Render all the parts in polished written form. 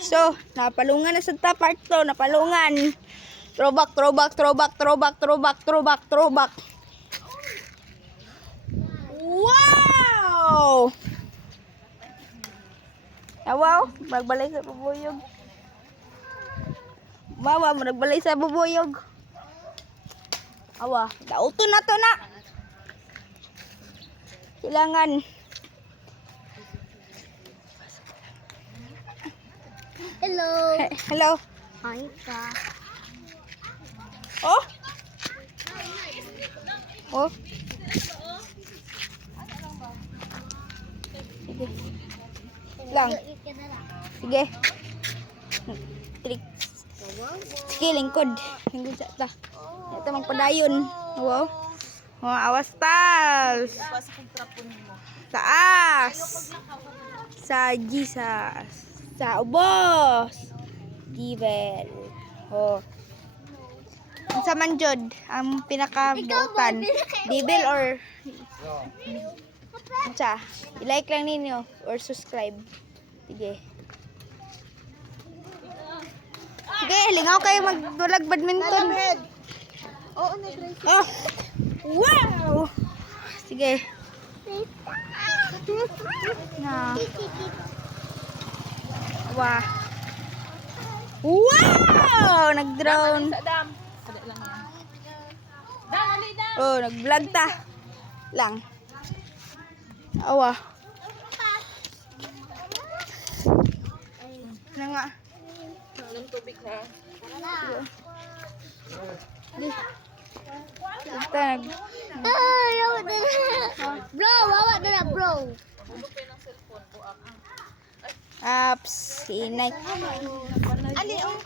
So, napalungan na sa part to, napalungan. Throwback. Wow! Wow, magbalay sa bubuyog. Bawa mo nagbalay sa bubuyog. Awa, dauto na to na. Kailangan. Hello. Hello. Hi ka. Oh? Oh? Sige. Lang. Sige. Trik. Sige, lingkod. Lingkod sa ta. Ito magpadayon. Wow. Oh, awas tas. Taas. Sa Jesus. Sa ubos. Givel. Oh. Ang sa manjod, ang pinakabutan. Devil or sa i-like lang ninyo or subscribe. Sige. Sige, lingaw kayo magdulag badminton. Oo, nag-race. Oh. Wow! Sige. Na. Wow. Wow! Nag-drone. Oh, nag-vlog ta. Lang. Awa. Na nga. Ng tubig ha. Tag. Ay, awat na. Bro, awat na bro. Apps. Inay. Ali, oh.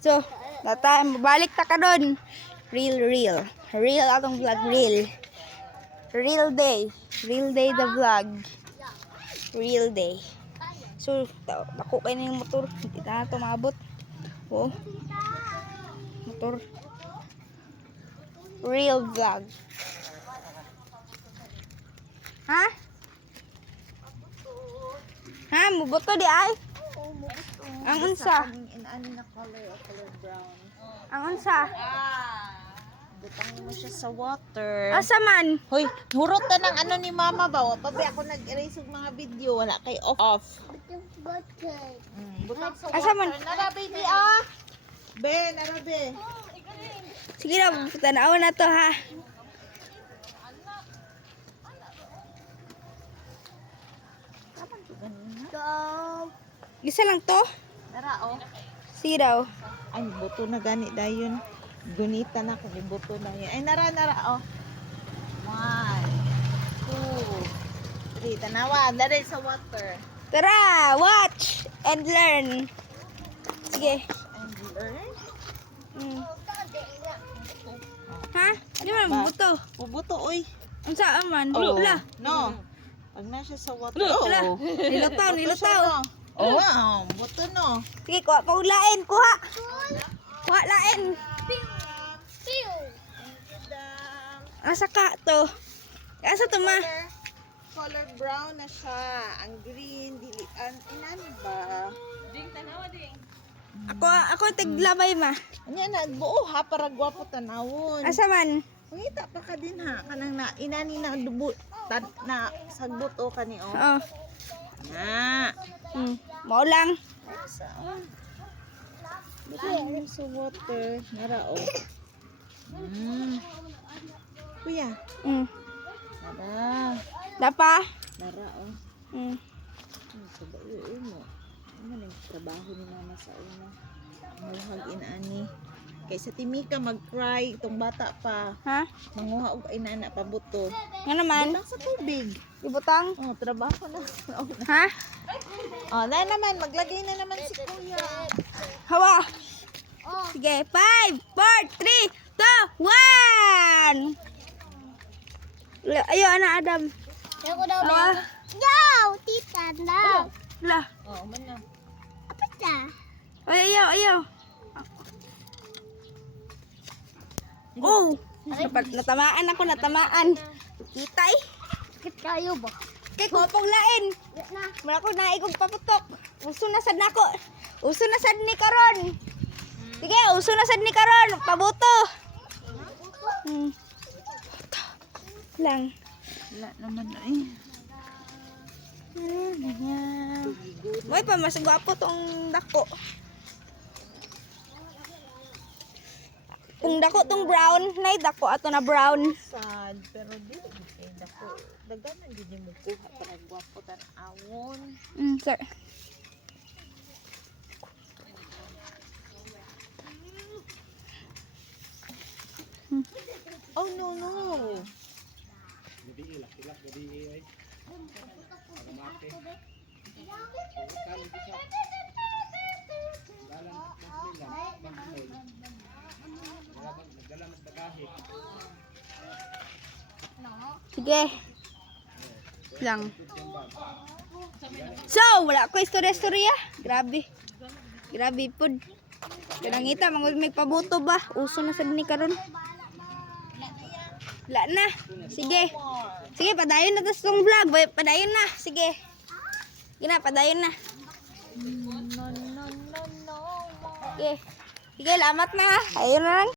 So, data, mabalik ta ka doon. Real. Real atong vlog, real. Real day the vlog. Real day. So, dako kayo na yung motor. Hindi na ito maabot. Oh. Motor. Real vlog. Ha? Ha? Muboto di ay? Ang unsa? Ano na color brown. Ang unsa? Butangin mo siya sa water. Asa man? Hoy, hurot na ng ano ni mama ba? Pabi ako nag-erase ng mga video. Wala kay off. Butang sa Asa water. man? Nara baby ah. Be, nara be. Sige na, tanawan na to ha. Isa lang to? Nara oh. Sige daw. Ay, buto na gani dayon. Gunita na kung buto na yan. Ay, nara oh. 1, 2, 3. Tanawa, nara sa water. Tara, watch and learn. Sige. And learn. Mm. Ha? Di man buto. Buto, oy. Ang saan man? Oh. La. No. Pag na siya sa water. La. Oh. Nilutaw. Oh, wow. Buto no. Sige, kuha pa ulain. Kuha. Kuha lain. Asa ka to? Asa to ma? Color brown na siya. Ang green, dilian. Inan ba? Ako tiglamay ma. Anya na, buo ha, para gwapo tanawon. Asa man? Pangita pa ka din ha. Kanang na, inani na dubo, na sagbot o kani o. Oo. Na. Mao lang. Saan? Buto sa water. Nara o. Kuya. Nara. Dapa? Nara o. Sa bayo mo. Ano yung trabaho ni mama sa una? Maluhag inaani. Kaysa timika mag-cry itong bata pa. Ha? Manguha og inana pa buto. Nga naman? Butang sa tubig. Ibutang? Oh, trabaho na. Ha? Oh, na naman maglagay na naman si kuya. Hawa. Sige, 5, 4, 3, 2, 1. Ayo, anak Adam. Ako daw ba? Ah. Yaw, tita na. Lah. Oh, man na. Apa siya? Ay, ayaw. Oh, natamaan ako, natamaan. Kita eh. Kayo ba? Kay ko pong lain. Na. Wala ko na ikog paputok. Uso na sad nako. Uso na sad ni karon. Sige, uso na sad ni karon. Pabuto. Lang. Wala naman na eh. Moy pa mas gwapo tong dako. Kung dako tong brown, nay dako ato na brown. Sad, pero di kay dako. Daghan gid mo kuha para gwapo tan awon. Sir. Oh no no. Sige. Lang. So, wala ko istorya-istorya. Grabe. Grabe pod. Kanangita, may pabuto ba? Uso na sad ni karon. Wala na. Sige. Sige, padayon na tas tong vlog. Padayon na. Sige. Gina, padayon na. No no no no. Sige. Sige, lamat na ha. Ayun na lang.